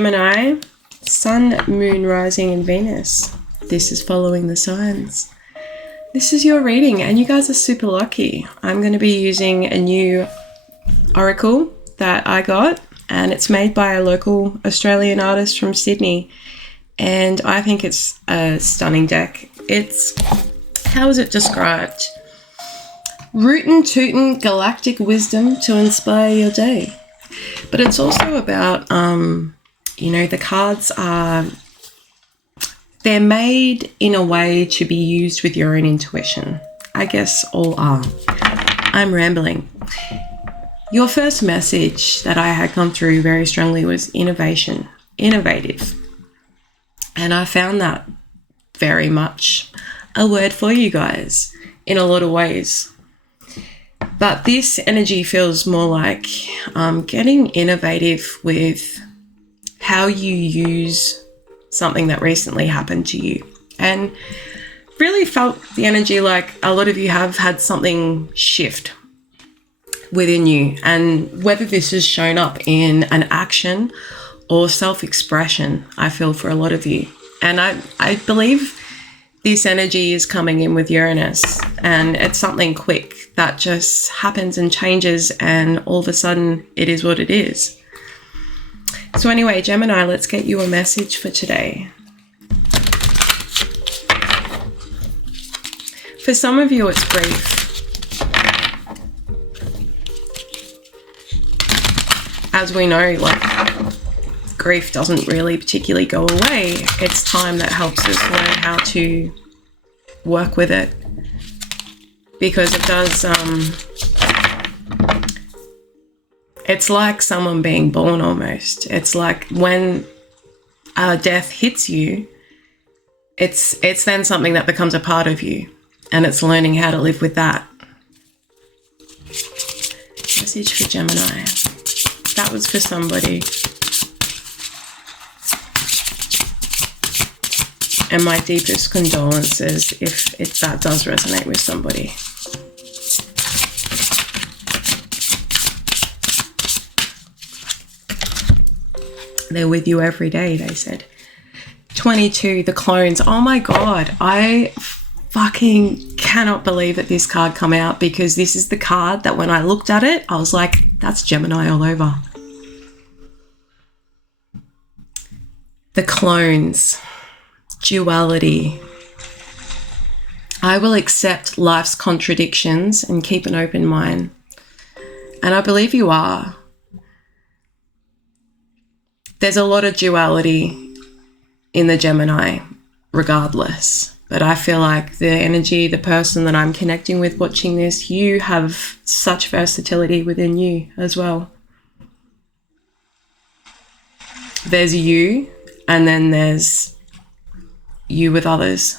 Gemini, Sun, Moon, Rising, and Venus. This is following the signs. This is your reading, and you guys are super lucky. I'm going to be using a new oracle that I got, and it's made by a local Australian artist from Sydney, and I think it's a stunning deck. It's, how is it described? Rootin' tootin' galactic wisdom to inspire your day. But it's also about, the cards are, they're made in a way to be used with your own intuition. I guess all are. I'm rambling. Your first message that I had come through very strongly was innovation, innovative. And I found that very much a word for you guys in a lot of ways. But this energy feels more like getting innovative with how you use something that recently happened to you. And really felt the energy like a lot of you have had something shift within you. And whether this has shown up in an action or self-expression, I feel for a lot of you. And I believe this energy is coming in with Uranus, and it's something quick that just happens and changes, and all of a sudden it is what it is. So anyway, Gemini, let's get you a message for today. For some of you, it's grief. As we know, grief doesn't really particularly go away. It's time that helps us learn how to work with it, because it does, it's like someone being born almost. It's like when death hits you, it's then something that becomes a part of you, and it's learning how to live with that. Message for Gemini. That was for somebody. And my deepest condolences if that does resonate with somebody. They're with you every day, they said. 22, the clones. Oh my God, I fucking cannot believe that this card come out, because this is the card that when I looked at it, I was like, that's Gemini all over. The clones. Duality. I will accept life's contradictions and keep an open mind. And I believe you are. There's a lot of duality in the Gemini, regardless. But I feel like the energy, the person that I'm connecting with watching this, you have such versatility within you as well. There's you, and then there's you with others.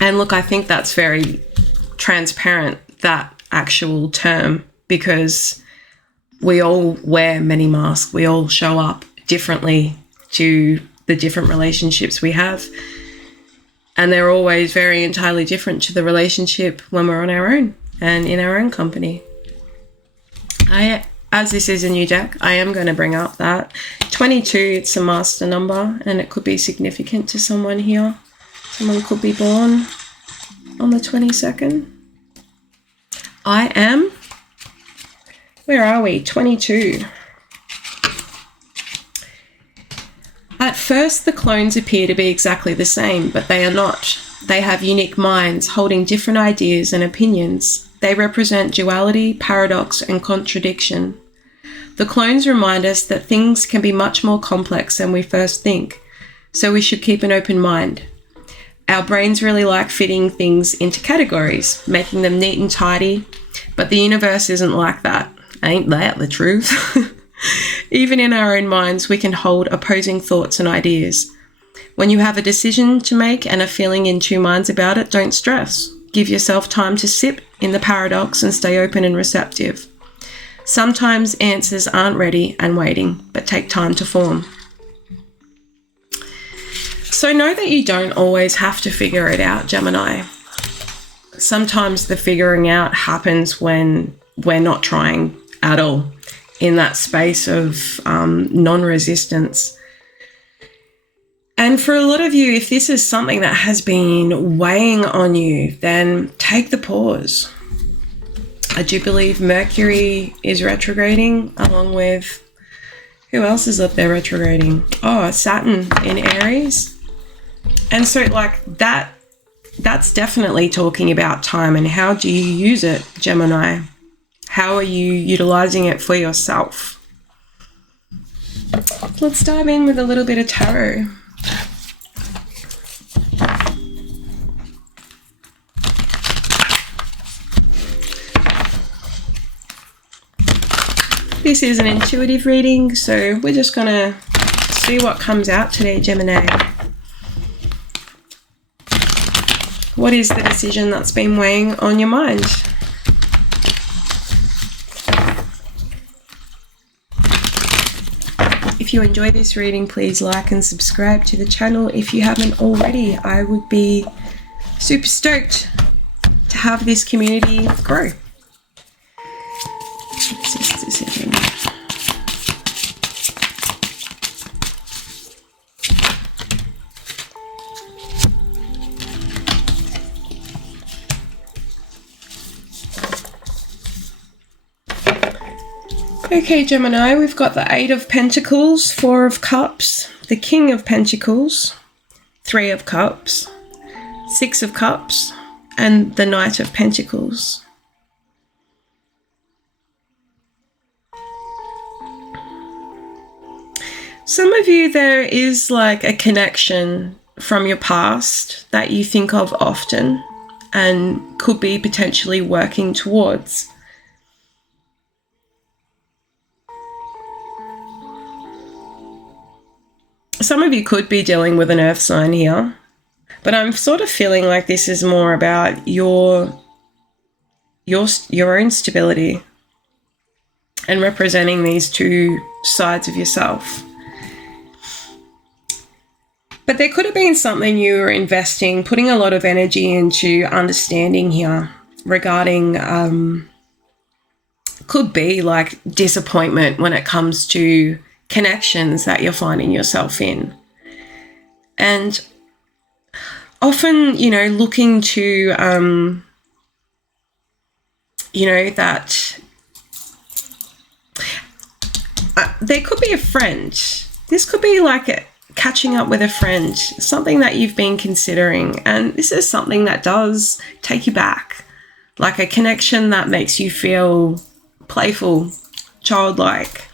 And look, I think that's very transparent, that actual term, because we all wear many masks. We all show up differently to the different relationships we have. And they're always very entirely different to the relationship when we're on our own and in our own company. As this is a new deck, I am going to bring up that 22, it's a master number, and it could be significant to someone here. Someone could be born on the 22nd. I am, where are we? 22. At first, the clones appear to be exactly the same, but they are not. They have unique minds holding different ideas and opinions. They represent duality, paradox, and contradiction. The clones remind us that things can be much more complex than we first think, so we should keep an open mind. Our brains really like fitting things into categories, making them neat and tidy, but the universe isn't like that. Ain't that the truth? Even in our own minds, we can hold opposing thoughts and ideas. When you have a decision to make and are feeling in two minds about it, don't stress. Give yourself time to sit in the paradox and stay open and receptive. Sometimes answers aren't ready and waiting, but take time to form. So know that you don't always have to figure it out, Gemini. Sometimes the figuring out happens when we're not trying at all. in that space of non-resistance. And for a lot of you, if this is something that has been weighing on you, then take the pause. I do believe Mercury is retrograding, along with, who else is up there retrograding? Oh, Saturn in Aries. And so like that's definitely talking about time, and how do you use it, Gemini? How are you utilizing it for yourself? Let's dive in with a little bit of tarot. This is an intuitive reading, so we're just gonna see what comes out today, Gemini. What is the decision that's been weighing on your mind? If you enjoy this reading, please like and subscribe to the channel. If you haven't already, I would be super stoked to have this community grow. Okay, Gemini, we've got the 8 of Pentacles, 4 of Cups, the King of Pentacles, 3 of Cups, 6 of Cups, and the Knight of Pentacles. Some of you, there is like a connection from your past that you think of often and could be potentially working towards. Some of you could be dealing with an earth sign here, but I'm sort of feeling like this is more about your own stability and representing these two sides of yourself. But there could have been something you were investing, putting a lot of energy into understanding here regarding, could be like disappointment when it comes to connections that you're finding yourself in. And often, you know, looking to, you know, that there could be a friend. This could be like catching up with a friend, something that you've been considering. And this is something that does take you back, like a connection that makes you feel playful, childlike.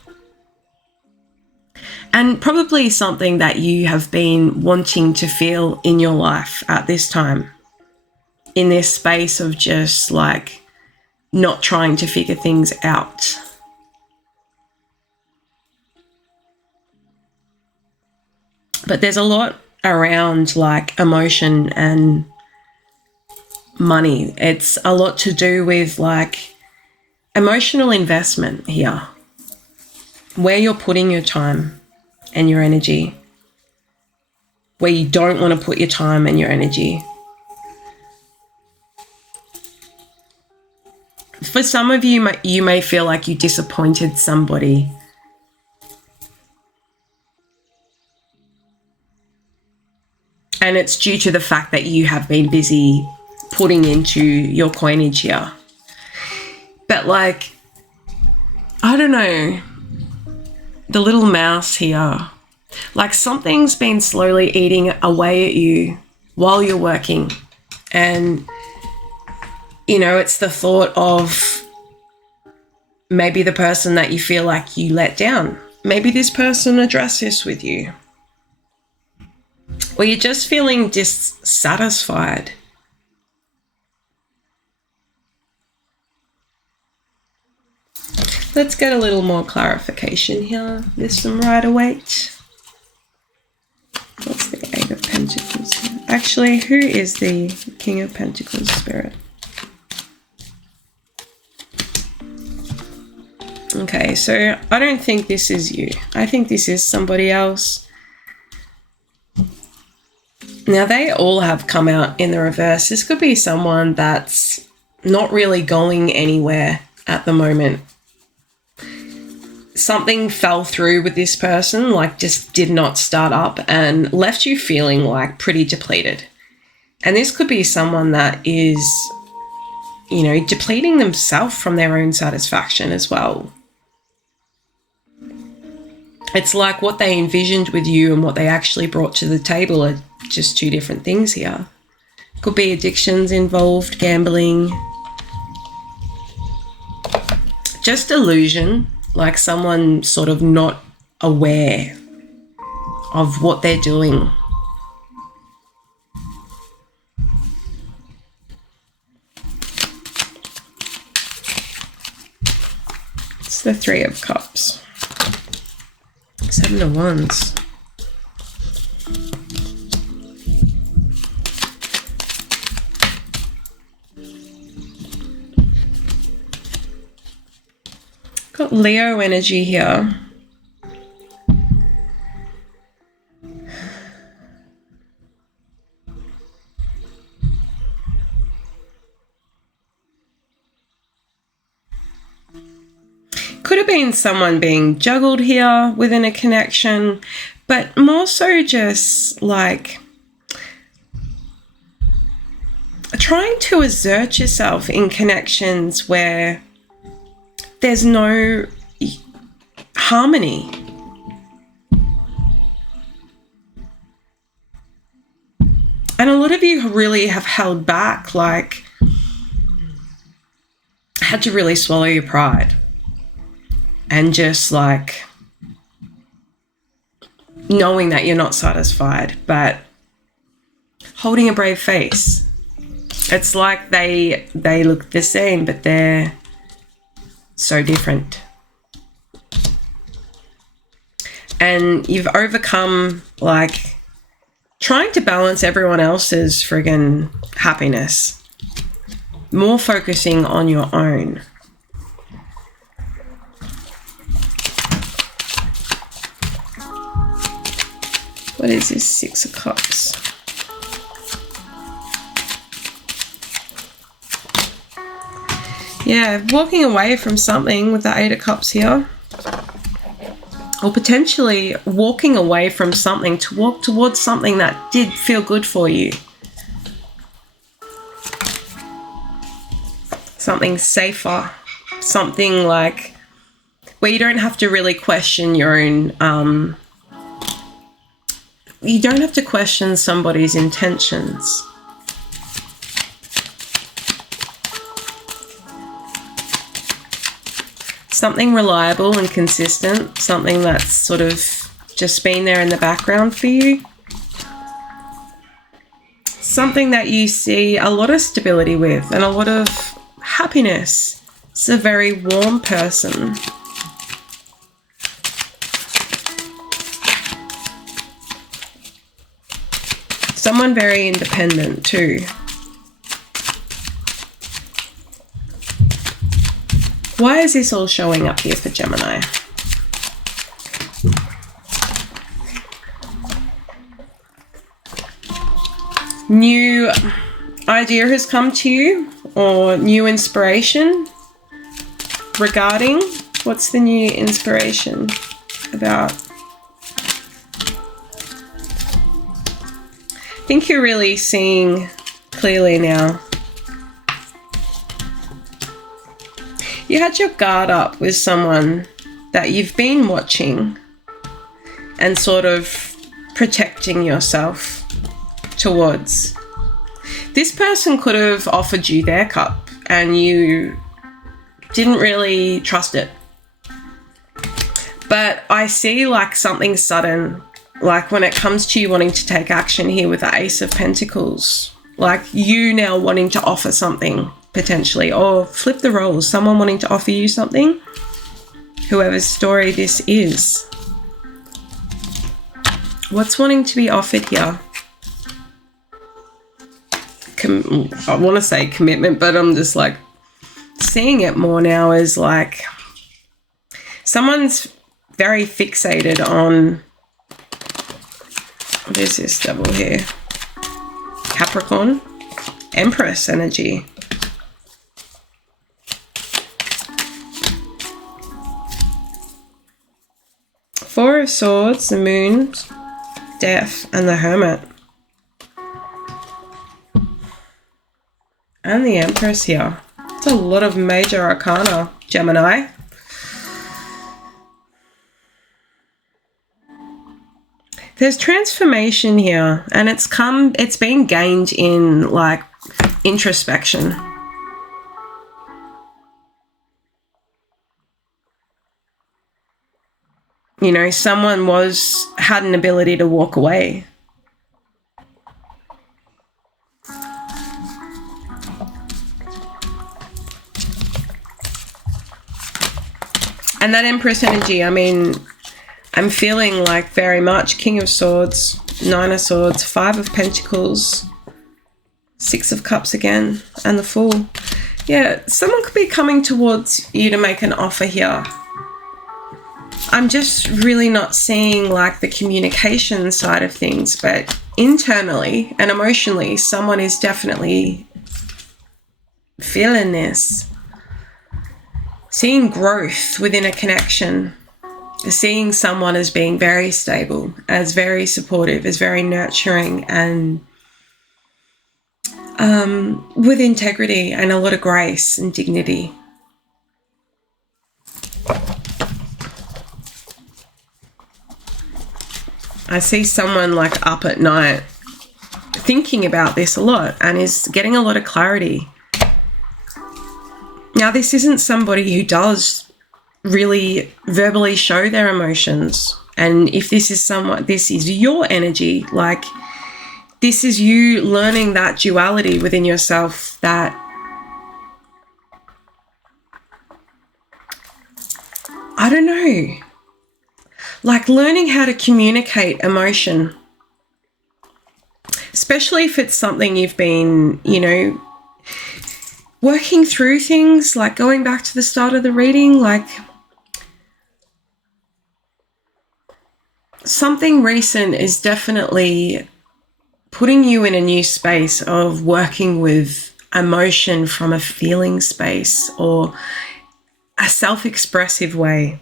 And probably something that you have been wanting to feel in your life at this time, in this space of just like not trying to figure things out. But there's a lot around like emotion and money. It's a lot to do with like emotional investment here, where you're putting your time and your energy, where you don't want to put your time and your energy. For some of you, you may feel like you disappointed somebody. And it's due to the fact that you have been busy putting into your coinage here. But like, I don't know, the little mouse here, like something's been slowly eating away at you while you're working. And, you know, it's the thought of maybe the person that you feel like you let down. Maybe this person addressed this with you. Or you're just feeling dissatisfied. Let's get a little more clarification here. There's some Rider-Waite. What's the 8 of Pentacles here? Actually, who is the King of Pentacles spirit? Okay, so I don't think this is you. I think this is somebody else. Now, they all have come out in the reverse. This could be someone that's not really going anywhere at the moment. something fell through with this person, like just did not start up and left you feeling like pretty depleted. And this could be someone that is, you know, depleting themselves from their own satisfaction as well. It's like what they envisioned with you and what they actually brought to the table are just two different things here. Could be addictions involved, gambling, just illusion, like someone sort of not aware of what they're doing. It's the Three of Cups. 7 of Wands. Got Leo energy here. Could have been someone being juggled here within a connection, but more so just like trying to assert yourself in connections where there's no harmony. And a lot of you really have held back, like had to really swallow your pride and just like knowing that you're not satisfied, but holding a brave face. It's like they look the same, but they're so different. And you've overcome like trying to balance everyone else's friggin' happiness, more focusing on your own. What is this 6 of Cups? Yeah, walking away from something with the 8 of Cups here. Or potentially walking away from something to walk towards something that did feel good for you. Something safer. Something like where you don't have to really question your own... you don't have to question somebody's intentions. Something reliable and consistent, something that's sort of just been there in the background for you. Something that you see a lot of stability with and a lot of happiness. It's a very warm person. Someone very independent too. Why is this all showing up here for Gemini? New idea has come to you or new inspiration regarding, what's the new inspiration about? I think you're really seeing clearly now. You had your guard up with someone that you've been watching and sort of protecting yourself towards. This person could have offered you their cup and you didn't really trust it. But I see like something sudden, like when it comes to you wanting to take action here with the Ace of Pentacles, like you now wanting to offer something potentially, or flip the roles, someone wanting to offer you something, whoever's story this is. What's wanting to be offered here? I want to say commitment, but I'm just like seeing it more now as like someone's very fixated on, what is this double here? Capricorn, Empress energy. of Swords, the Moon, Death, and the Hermit. And the Empress here. It's a lot of major arcana, Gemini. There's transformation here, and it's been gained in like introspection. You know, someone had an ability to walk away. And that Empress energy, I mean, I'm feeling like very much King of Swords, Nine of Swords, Five of Pentacles, Six of Cups again, and the Fool. Yeah, someone could be coming towards you to make an offer here. I'm just really not seeing like the communication side of things, but internally and emotionally, someone is definitely feeling this. Seeing growth within a connection. Seeing someone as being very stable, as very supportive, as very nurturing, and with integrity and a lot of grace and dignity. I see someone like up at night thinking about this a lot and is getting a lot of clarity. Now, this isn't somebody who does really verbally show their emotions. And if this is your energy, like this is you learning that duality within yourself, that I don't know, like learning how to communicate emotion, especially if it's something you've been, you know, working through things, like going back to the start of the reading, like something recent is definitely putting you in a new space of working with emotion from a feeling space or a self-expressive way.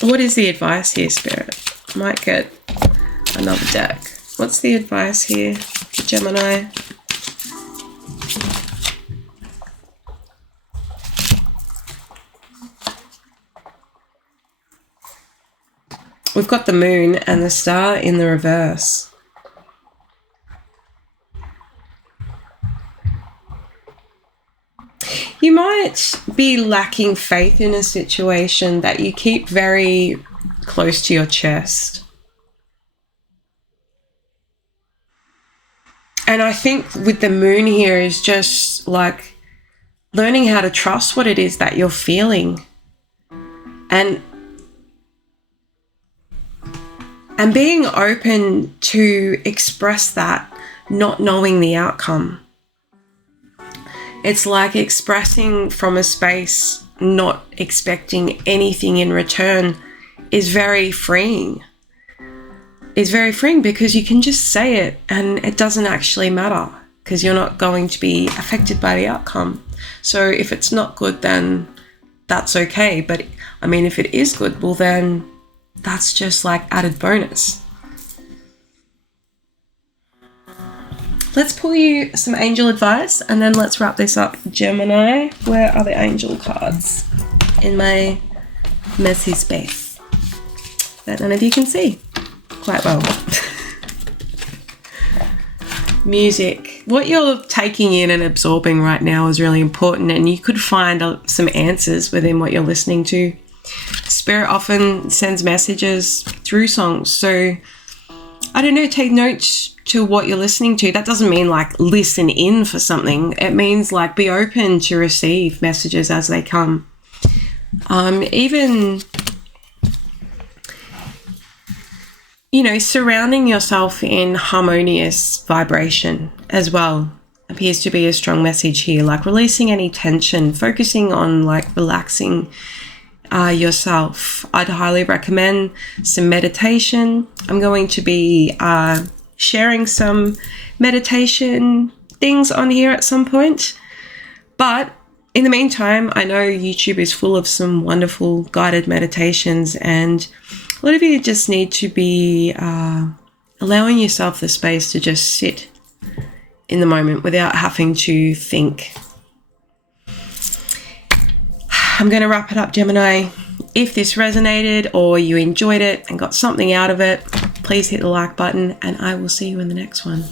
What is the advice here, Spirit? Might get another deck. What's the advice here, Gemini? We've got the Moon and the Star in the reverse. You might be lacking faith in a situation that you keep very close to your chest. And I think with the Moon here is just like learning how to trust what it is that you're feeling. And being open to express that, not knowing the outcome. It's like expressing from a space, not expecting anything in return is very freeing. It's very freeing because you can just say it and it doesn't actually matter because you're not going to be affected by the outcome. So if it's not good, then that's okay. But I mean, if it is good, well then that's just like added bonus. Let's pull you some angel advice and then let's wrap this up. Gemini, where are the angel cards in my messy space that none of you can see quite well? Music. What you're taking in and absorbing right now is really important, and you could find some answers within what you're listening to. Spirit often sends messages through songs, so I don't know, take notes to what you're listening to. That doesn't mean like listen in for something. It means like be open to receive messages as they come. Even, you know, surrounding yourself in harmonious vibration as well appears to be a strong message here, like releasing any tension, focusing on like relaxing yourself. I'd highly recommend some meditation. I'm going to be sharing some meditation things on here at some point, but In the meantime, I know YouTube is full of some wonderful guided meditations, and a lot of you just need to be allowing yourself the space to just sit in the moment without having to think. I'm going to wrap it up, Gemini. If this resonated or you enjoyed it and got something out of it, please hit the like button, and I will see you in the next one.